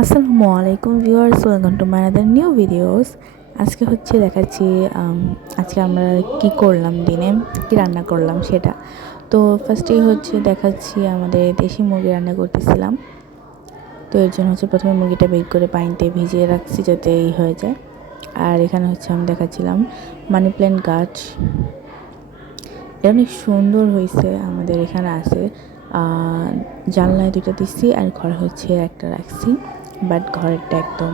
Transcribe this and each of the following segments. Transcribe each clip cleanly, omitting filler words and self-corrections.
আসসালামু আলাইকুম viewers, welcome to my other new videos. আজকে দেখাচ্ছি আজকে আমরা কি করলাম, দিনে কি রান্না করলাম সেটা। তো ফার্স্টেই দেখাচ্ছি আমাদের দেশি মুরগি রান্না করতেছিলাম। তো এর জন্য প্রথমে মুরগিটা বের করে পানিতে ভিজিয়ে রাখছি যাতে হয়ে যায়। আর এখানে আমি দেখাচ্ছিলাম মানি প্ল্যান্ট গাছ। এটা অনেক সুন্দর হয়েছে, আমাদের এখানে আছে। জানলায় দুটো দিচ্ছি আর ঘরে একটা রাখছি। বাট ঘরেরটা একদম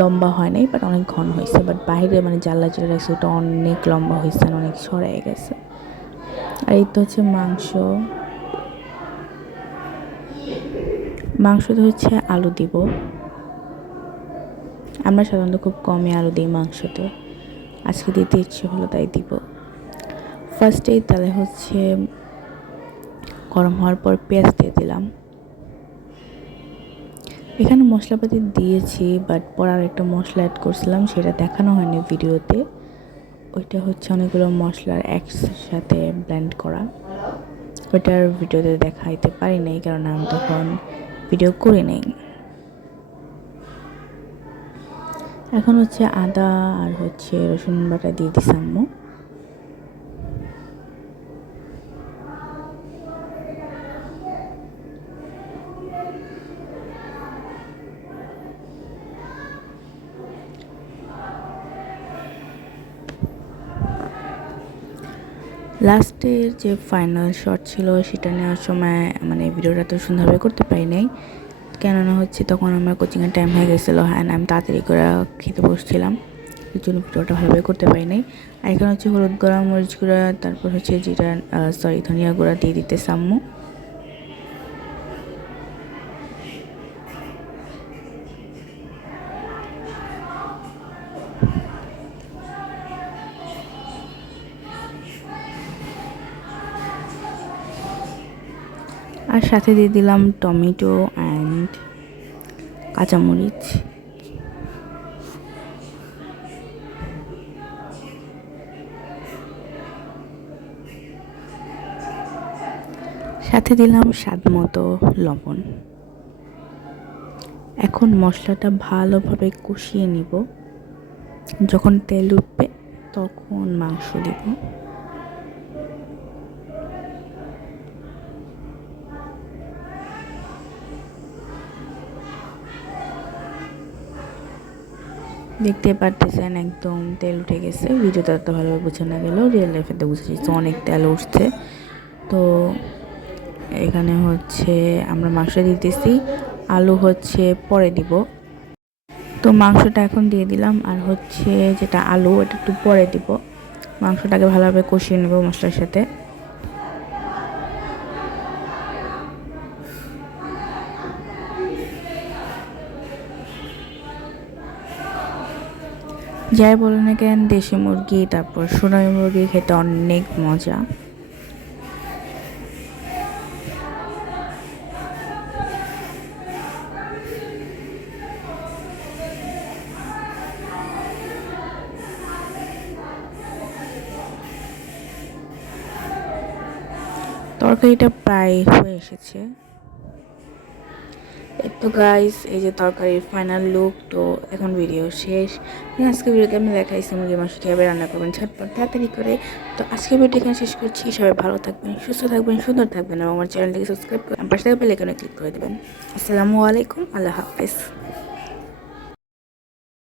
লম্বা হয় নাই, বাট অনেক ঘন হয়েছে। বাট বাইরে জানলা যেটা রাখছি ওটা অনেক লম্বা হয়েছে, অনেক ছড়াই গেছে। আর এই তো মাংসতে আলু দিব। আমরা সাধারণত খুব কমই আলু দিই মাংসতে, আজকে দিতে ইচ্ছে হলো তাই দিব। ফার্স্টেই তাহলে গরম হওয়ার পর পেঁয়াজ দিয়ে দিলাম। এখানে মশলাপাতি দিয়েছি, বাট পর আর একটা মশলা অ্যাড করছিলাম, সেটা দেখানো হয়নি ভিডিওতে। ওইটা অনেকগুলো মশলার একসাথে ব্লেন্ড করা। ওইটার ভিডিওতে দেখাইতে পারি নাই, কারণ আমি তখন ভিডিও করি নাই। এখন আদা আর রসুন বাটা দিয়ে দিছি আম্মু। লাস্টের যে ফাইনাল শট ছিল সেটা নেওয়ার সময় ভিডিওটা তো সুন্দরভাবে করতে পারি নাই, কেননা তখন আমার কোচিংয়ের টাইম হয়ে গেছিলো। হ্যাঁ, আমি তাড়াতাড়ি করে খেতে বসছিলাম, এর জন্য ভিডিওটা ভালোভাবে করতে পারি নাই। আর এখানে হলুদ গুঁড়া, মরিচ গুঁড়া, তারপর জিরা ধনিয়া গুঁড়া দিয়ে দিতে আম্মু। আর সাথে দিয়ে দিলাম টমেটো অ্যান্ড কাঁচামরিচ। সাথে দিলাম স্বাদ মতো লবণ। এখন মশলাটা ভালোভাবে কষিয়ে নিব। যখন তেল উঠবে তখন মাংস দিব। দেখতে পারতেছেন একদম তেল উঠে গেছে। ভিডিওতে এত ভালোভাবে বোঝানো গেল, রিয়েল লাইফেতে বুঝেছি অনেক তেল উঠছে। তো এখানে আমরা মাংস দিতেছি, আলু পরে দিব। তো মাংসটা এখন দিয়ে দিলাম, আর যেটা আলু এটা একটু পরে দিব। মাংসটাকে ভালোভাবে কষিয়ে নেব মশলার সাথে। যাই বলো না কেন, দেশি মুরগি তারপর সোনালী মুরগি খেতে অনেক মজা। তরকারিটা প্রায় হয়ে এসেছে। তো গাইস, এই যে তরকারির ফাইনাল লুক। তো এখন ভিডিও শেষ। আজকে ভিডিওতে আমি দেখাইছি মুরগির মাংস কীভাবে রান্না করবেন ঝটপট তাড়াতাড়ি করে। তো আজকে ভিডিও এখানে শেষ করছি। সবাই ভালো থাকবেন, সুস্থ থাকবেন, সুন্দর থাকবেন এবং আমার চ্যানেলটিকে সাবস্ক্রাইব করে পাশে বেল আইকনে ক্লিক করে দেবেন। আসসালামু আলাইকুম, আল্লাহ হাফেজ।